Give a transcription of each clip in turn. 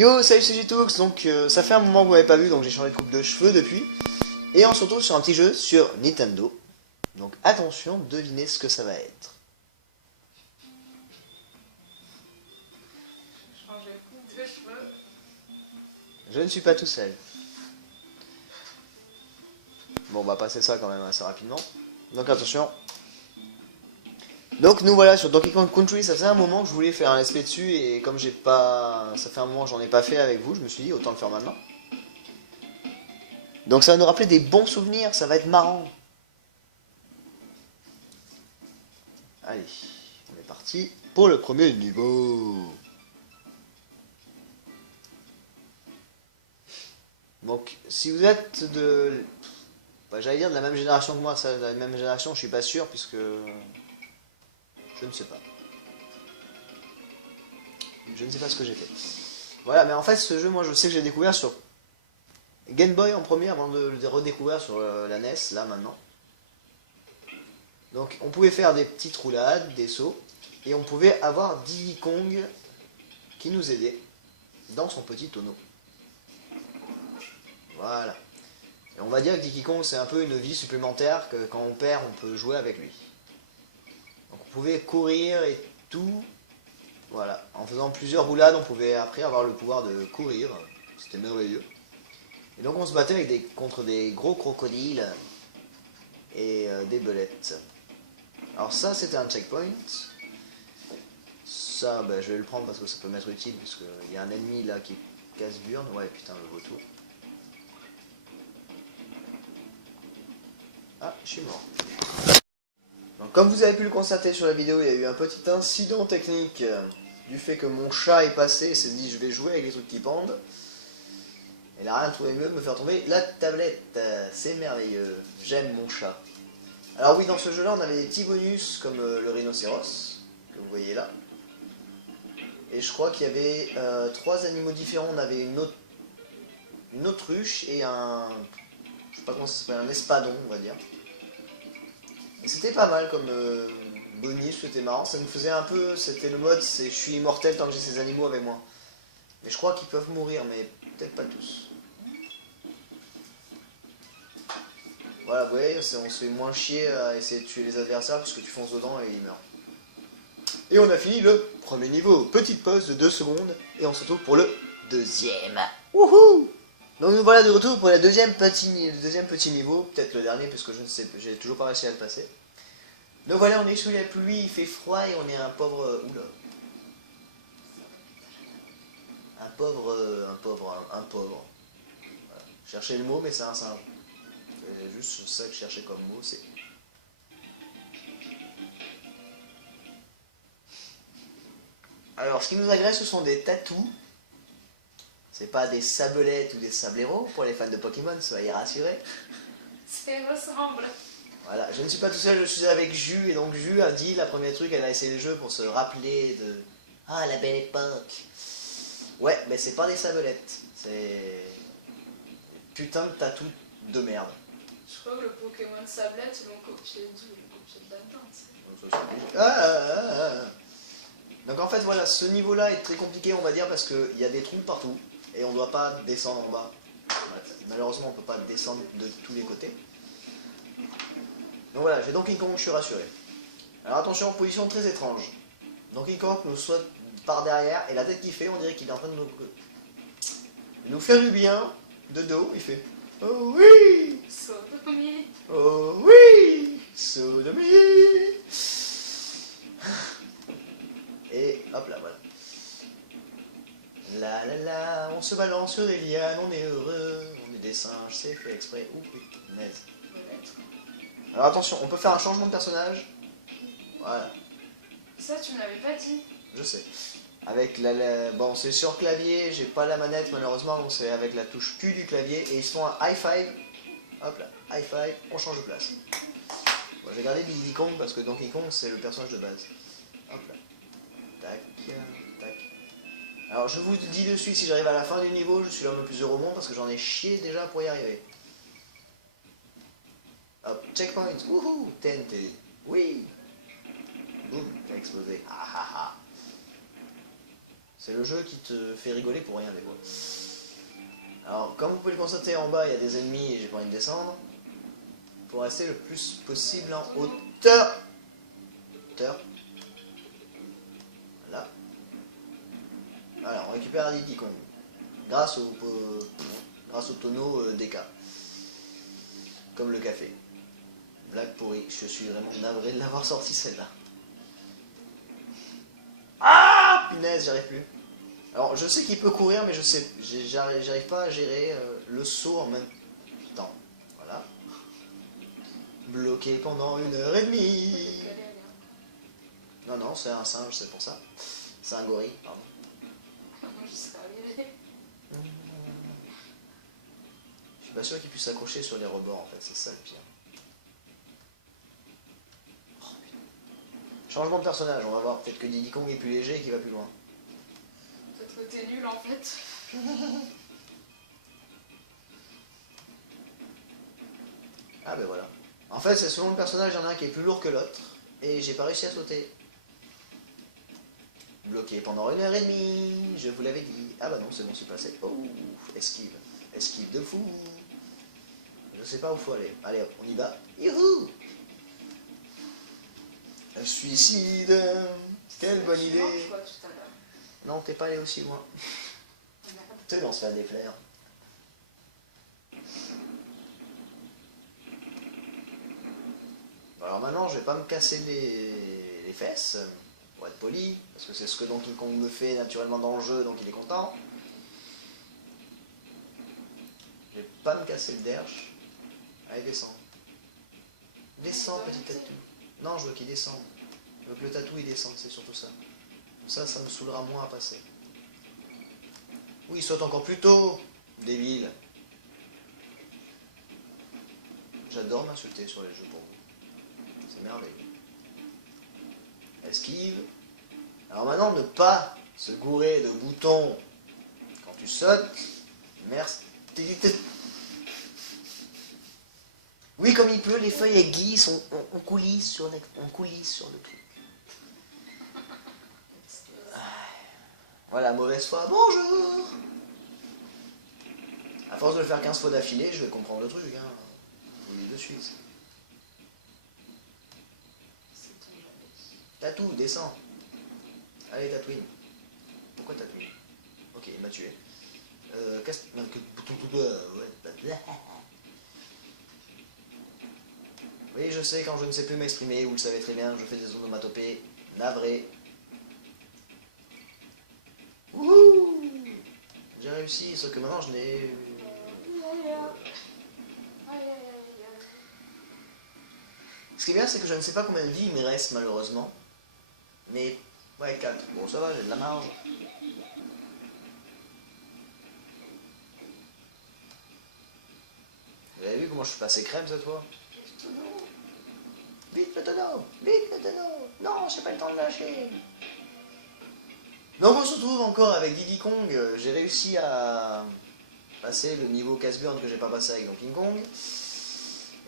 Yo, salut c'est Gitoux, donc ça fait un moment que vous m'avez pas vu, donc j'ai changé de coupe de cheveux depuis. Et on se retrouve sur un petit jeu sur Nintendo. Donc attention, devinez ce que ça va être. Changer de coupe de cheveux. Je ne suis pas tout seul. Bon, on va passer ça quand même assez rapidement. Donc attention. Donc nous voilà sur Donkey Kong Country, ça faisait un moment que je voulais faire un SP dessus et comme j'ai pas... ça fait un moment que j'en ai pas fait avec vous, je me suis dit autant le faire maintenant. Donc ça va nous rappeler des bons souvenirs, ça va être marrant. Allez, on est parti pour le premier niveau. Donc, si vous êtes de... bah, j'allais dire de la même génération que moi, ça, de la même génération, je suis pas sûr, puisque... je ne sais pas. Je ne sais pas ce que j'ai fait. Voilà, mais en fait, ce jeu, moi, je sais que j'ai découvert sur Game Boy en premier, avant de le redécouvrir sur la NES, là, maintenant. Donc, on pouvait faire des petites roulades, des sauts, et on pouvait avoir Diddy Kong qui nous aidait dans son petit tonneau. Voilà. Et on va dire que Diddy Kong, c'est un peu une vie supplémentaire, que quand on perd, on peut jouer avec lui. Donc on pouvait courir et tout. Voilà. En faisant plusieurs roulades, on pouvait après avoir le pouvoir de courir. C'était merveilleux. Et donc on se battait avec contre des gros crocodiles et des belettes. Alors ça, c'était un checkpoint. Ça, ben, je vais le prendre parce que ça peut m'être utile, parce qu'il y a un ennemi là qui casse burne. Ouais, putain, le vautour. Ah, je suis mort. Donc, comme vous avez pu le constater sur la vidéo, il y a eu un petit incident technique du fait que mon chat est passé et s'est dit je vais jouer avec les trucs qui pendent. Il n'a rien trouvé mieux de me faire tomber la tablette. C'est merveilleux. J'aime mon chat. Alors oui, dans ce jeu-là, on avait des petits bonus comme le rhinocéros, que vous voyez là. Et je crois qu'il y avait 3 animaux différents. On avait une autruche et un... je sais pas comment ça s'appelle, un espadon, on va dire. Et c'était pas mal comme bonus, c'était marrant. Ça nous faisait un peu... c'était le mode, c'est je suis immortel tant que j'ai ces animaux avec moi. Mais je crois qu'ils peuvent mourir, mais peut-être pas tous. Voilà, vous voyez, on se fait moins chier à essayer de tuer les adversaires parce que tu fonces dedans et ils meurent. Et on a fini le premier niveau. Petite pause de 2 secondes et on se retrouve pour le deuxième. Wouhou! Donc nous voilà de retour pour le deuxième petit niveau, peut-être le dernier parce que je ne sais, j'ai toujours pas réussi à le passer. Donc voilà, on est sous la pluie, il fait froid et on est un pauvre... oula. Un pauvre. Voilà. Je cherchais le mot mais c'est un singe. C'est juste ça que je cherchais comme mot, c'est... Alors, ce qui nous agresse, ce sont des tatous. C'est pas des sabelettes ou des sableros pour les fans de Pokémon, soyez rassurés. Ça ressemble. Voilà, je ne suis pas tout seul, je suis avec Jus, et donc Jus a dit, la première truc, elle a essayé le jeu pour se rappeler de... ah, la belle époque. Ouais, mais c'est pas des sabelettes, c'est... putain de tatou de merde. Je crois que le Pokémon Sablette, ils l'ont copié d'où? Ils l'ont copié de là-dedans. Donc en fait, voilà, ce niveau-là est très compliqué, on va dire, parce qu'il y a des trous partout, et on ne doit pas descendre en bas. Malheureusement, on ne peut pas descendre de tous les côtés. Donc voilà, j'ai Donkey Kong, je suis rassuré. Alors attention, position très étrange. Donkey Kong nous saute par derrière, et la tête qu'il fait, on dirait qu'il est en train de nous faire du bien, de dos, il fait « Oh oui! Sodomie. Oh oui! Sodomie !» Et hop là, voilà. La la la, on se balance sur des lianes, on est heureux, on est des singes, c'est fait exprès. Ouh, punaise. Alors attention, on peut faire un changement de personnage. Voilà, Ça, tu me l'avais pas dit. je sais. Avec bon, c'est sur clavier, j'ai pas la manette malheureusement, donc c'est avec la touche Q du clavier. Et ils se font un high five. Hop là, high five, on change de place. Bon, j'ai gardé Diddy Kong parce que Donkey Kong c'est le personnage de base. Hop là. Tac, tac. Alors je vous dis de suite, si j'arrive à la fin du niveau, je suis l'homme le plus heureux au monde parce que j'en ai chié déjà pour y arriver. Hop, checkpoint, wouhou, TNT, oui. Boum, ça a explosé, ah ah ah. C'est le jeu qui te fait rigoler pour rien des fois. Alors, comme vous pouvez le constater, en bas, il y a des ennemis et j'ai pas envie de descendre. Pour rester le plus possible en hauteur. Voilà. Voilà, on récupère Diddy Kong. Grâce au tonneau DK. Comme le café. Blague pourrie, je suis vraiment navré de l'avoir sorti celle-là. Ah punaise, j'arrive plus. Alors je sais qu'il peut courir, mais j'arrive pas à gérer le saut en même temps. Voilà. Bloqué pendant 1h30. Non, non, c'est un singe, c'est pour ça. C'est un gorille, pardon. Je serais arrivé. Je suis pas sûr qu'il puisse s'accrocher sur les rebords en fait, c'est ça le pire. Oh, putain. Changement de personnage, on va voir. Peut-être que Diddy Kong est plus léger et qu'il va plus loin. Peut-être que t'es nul en fait. Ah ben voilà. En fait, c'est selon le personnage, il y en a un qui est plus lourd que l'autre. Et j'ai pas réussi à sauter. Bloqué pendant 1h30, je vous l'avais dit. Ah bah non, c'est bon, c'est passé. Oh, esquive. Esquive de fou. Je sais pas où faut aller. Allez hop, on y va. Youhou! Un suicide. Quelle bonne idée. Toi, tout à l'heure. Non, t'es pas allé aussi loin. Merde. Tu sais, on se fait des flairs. Alors maintenant, je vais pas me casser les fesses, pour être poli, parce que c'est ce que Donkey Kong me fait naturellement dans le jeu, donc il est content. Je vais pas me casser le derche. Allez, descends. Descends, petit tatou. Non, je veux qu'il descende. Je veux que le tatou il descende, c'est surtout ça. Ça me saoulera moins à passer. Oui, il saute encore plus tôt, débile. J'adore m'insulter sur les jeux pour vous. C'est merveilleux. Esquive. Alors maintenant, ne pas se gourer de boutons quand tu sautes. Merci. Oui, comme il pleut, les feuilles elles glissent, on coulisse sur le truc. Voilà, mauvaise foi. Bonjour. À force de le faire 15 fois d'affilée, je vais comprendre le truc. Hein. Oui, de suite. Tatou, descends. Allez, Tatooine. Pourquoi Tatooine? Ok, il m'a tué. Casse... Oui, je sais, quand je ne sais plus m'exprimer, vous le savez très bien, je fais des onomatopées. Navré. Wouhou! J'ai réussi, sauf que maintenant je n'ai... Ce qui est bien, c'est que je ne sais pas combien de vies il me reste, malheureusement. Mais, ouais, 4. Bon, ça va, j'ai de la marge. Vous avez vu comment je suis passé crème cette fois? Vite le tonneau! Vite le tonneau! Non, j'ai pas le temps de lâcher! Donc on se retrouve encore avec Diddy Kong. J'ai réussi à passer le niveau casse-burn que j'ai pas passé avec Donkey Kong.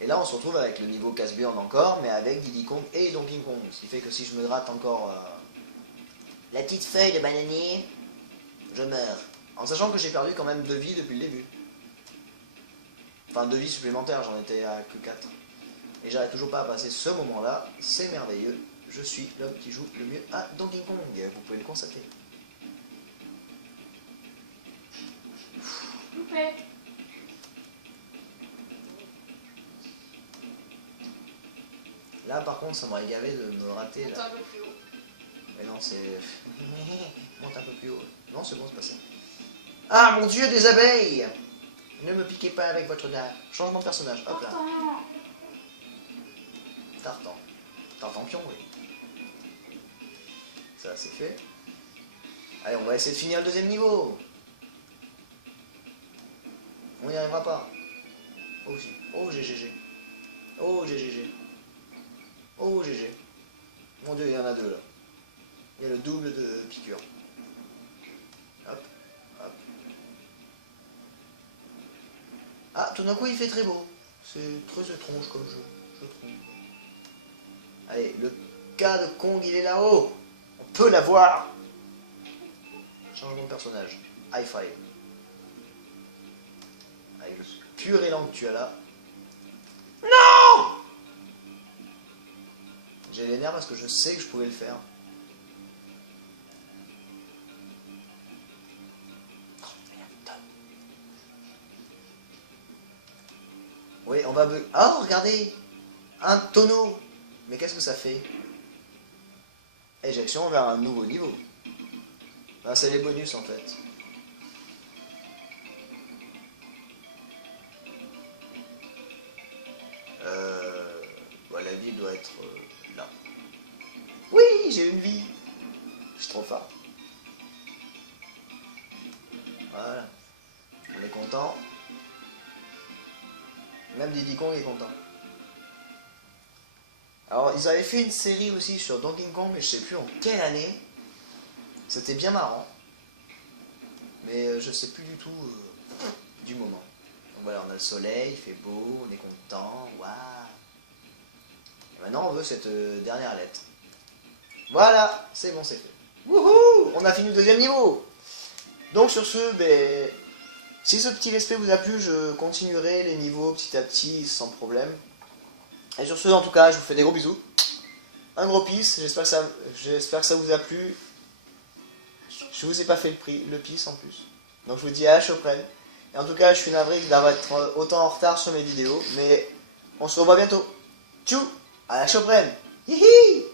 Et là on se retrouve avec le niveau casse-burn encore, mais avec Diddy Kong et Donkey Kong. Ce qui fait que si je me gratte encore la petite feuille de bananier, je meurs. En sachant que j'ai perdu quand même 2 vies depuis le début. Enfin 2 vies supplémentaires, j'en étais à que 4. Et j'arrive toujours pas à passer ce moment-là, c'est merveilleux. Je suis l'homme qui joue le mieux à Donkey Kong, vous pouvez le constater. Loupé. Là par contre ça m'aurait gavé de me rater Monte là. un peu plus haut. Mais non c'est... Monte un peu plus haut. Non c'est bon c'est passé. Ah mon dieu des abeilles! Ne me piquez pas avec votre dard. Changement de personnage, hop là. Tartan. Tartampion, oui. Ça c'est fait. Allez on va essayer de finir le 2e niveau. On n'y arrivera pas. Oh si. Oh GGG. Oh GGG. Oh GG. Mon dieu, il y en a 2 là. Il y a le double de piqûre. Hop, hop. Ah, tout d'un coup il fait très beau. C'est très étrange comme jeu, je trouve. Allez, le cas de Kong il est là-haut. On peut l'avoir. changement de personnage. High five. Avec le pur élan que tu as là. Non! J'ai les nerfs parce que je sais que je pouvais le faire. Oh, merde. Oui, on va... Oh, regardez! Un tonneau! Mais qu'est-ce que ça fait? Éjection vers un nouveau niveau. Ah, c'est les bonus en fait. Ouais, la vie doit être là. Oui, j'ai une vie. Je suis trop fort. Voilà. On est content. Même Diddy Kong est content. Alors, ils avaient fait une série aussi sur Donkey Kong, mais je sais plus en quelle année. C'était bien marrant. Mais je sais plus du tout du moment. Donc voilà, on a le soleil, il fait beau, on est content. Waouh! Maintenant, on veut cette dernière lettre. Voilà, c'est bon, c'est fait. Wouhou! On a fini le deuxième niveau. Donc sur ce, ben, si ce petit let's play vous a plu, je continuerai les niveaux petit à petit, sans problème. Et sur ce, en tout cas, je vous fais des gros bisous. Un gros peace, j'espère que ça vous a plu. Je vous ai pas fait le peace en plus. Donc je vous dis à la prochaine. Et en tout cas, je suis navré d'avoir être autant en retard sur mes vidéos. Mais on se revoit bientôt. Tchou! À la prochaine. Hihi!